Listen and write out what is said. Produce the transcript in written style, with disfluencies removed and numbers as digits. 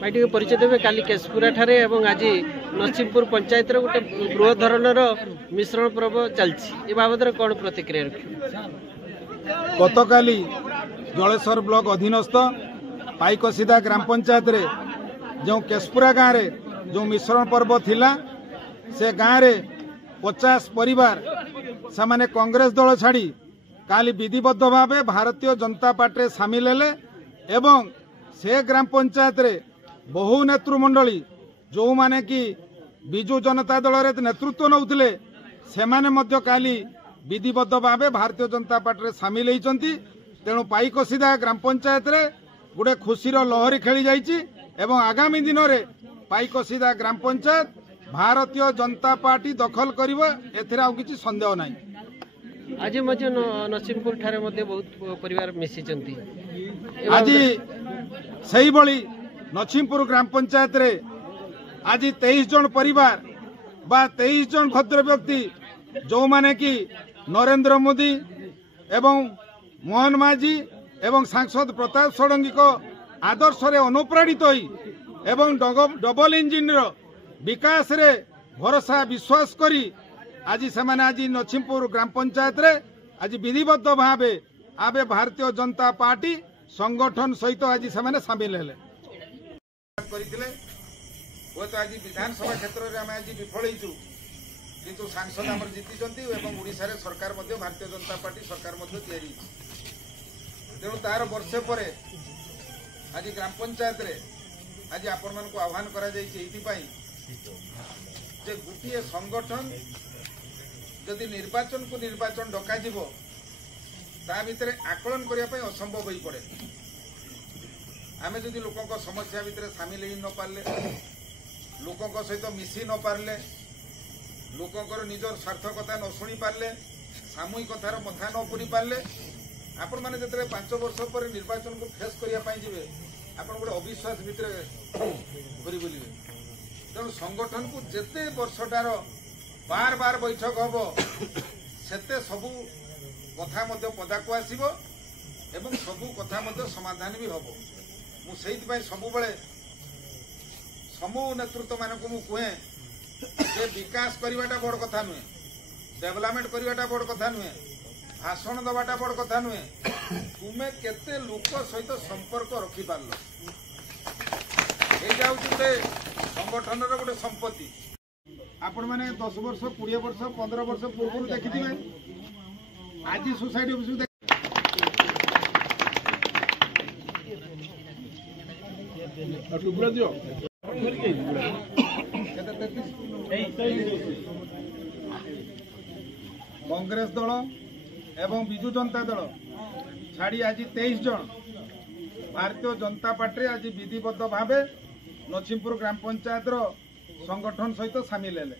भाई परिचय देवे काली केशपुरा ठारे एवं आज नरसिंहपुर पंचायत गोटे बृहत धरणर मिश्रण पर्व चलती बाबद कौन प्रतिक्रिया रख गतकाली जलेश्वर ब्लॉक अधीनस्थ पाइकसीदा ग्राम पंचायत रे जो केशपुरा गाँव रे जो मिश्रण पर्व थिला से गाँव रे 50 परिवार से माने कांग्रेस दल छाड़ी काली विधिबद्ध भाव भारतीय जनता पार्टी सामिल हेले एवं से ग्राम पंचायत रे बहु नेतृमंडली जो माने कि विजु जनता दल रे नेतृत्व नौथिले से माने मध्य काली विधिबद्ध भाव भारतीय जनता पार्टी सामिल होती। तेणु पाइकसीदा ग्राम पंचायत रे गोटे खुशीर लहरी खेली जाइछि एवं आगामी दिन में पाइकसीदा ग्राम पंचायत भारतीय जनता पार्टी दखल करिबो एथिरा आउ किछि संदेह नाही। आज मध्य नरसिंहपुर ठारे मध्य बहुत परिवार मिसिचंती आज सही बळी नरसिंहपुर ग्राम पंचायत रे आज 23 जन परिवार बा 23 जन भद्र व्यक्ति जो माने कि नरेंद्र मोदी एवं मोहन माझी एवं सांसद प्रताप षडंगी को आदर्श रे अनुप्राणित होई एवं डबल इंजिन रो विकास रे भरोसा विश्वास करी आज से आज नरसिंहपुर ग्राम पंचायत रे आज विधिबद्ध भावे आबे भारतीय जनता पार्टी संगठन सहित आज से सामिल हेले करथिले वो तो आज विधानसभा क्षेत्र रे हम आज विफल होइछु किंतु सांसद हमर जीतिचंती एवं ओडिसा रे सरकार मध्ये भारतीय जनता पार्टी सरकार मध्ये तयारी तेणु तार वर्षे परे आज ग्राम पंचायत रे आज आपण मान को आह्वान करा जाइछि एथिपाई जे गुटिए संगठन जदि निर्वाचन को निर्वाचन डका जीवो ता भितरे आकलन करिया पई असंभव होई पड़े। आमे जदि लोकक समस्या भितरे शामिल होई न पारले लोकक सहित मिसी न पारले लोककर निजर स्वार्थ कथा न शुणी पारले सामूहिक कथार मथा न पड़ी पारले आपण माने जतरे 5 वर्ष पर निर्वाचन को फेस करिया पई जिवे आपण गोटे अविश्वास भितरे घुरी बुलिबे। तेणु संगठन को जेते वर्षटार बार बार बैठक हम सेते सबू कथा मध्य पदाक आसीबो एवं सबू कथा मध्य समाधान भी हम मु सेहित पई सबु बेले समूह नेतृत्व मानक मु कहे जे विकास करवाटा बड़ कथा नुहे डेवलपमेंट करवाटा बड़ कथा नुहे भाषण दबाटा बड़ कथा नुहे तुमे केते लोक सहित संपर्क रखी पारलो एटा होची गोटे संगठन रो गोटे संपत्ति। आपण माने 10 वर्ष 20 वर्ष 15 वर्ष पूर्व देखिथिबे आज सोसाइटी ऑफिस कांग्रेस दल एवं विजु जनता दल छाड़ी आज 23 जन भारतीय जनता पार्टी आज विधिबद्ध भावे नरसिंहपुर ग्राम पंचायत रो संगठन सहित सामिल हेले।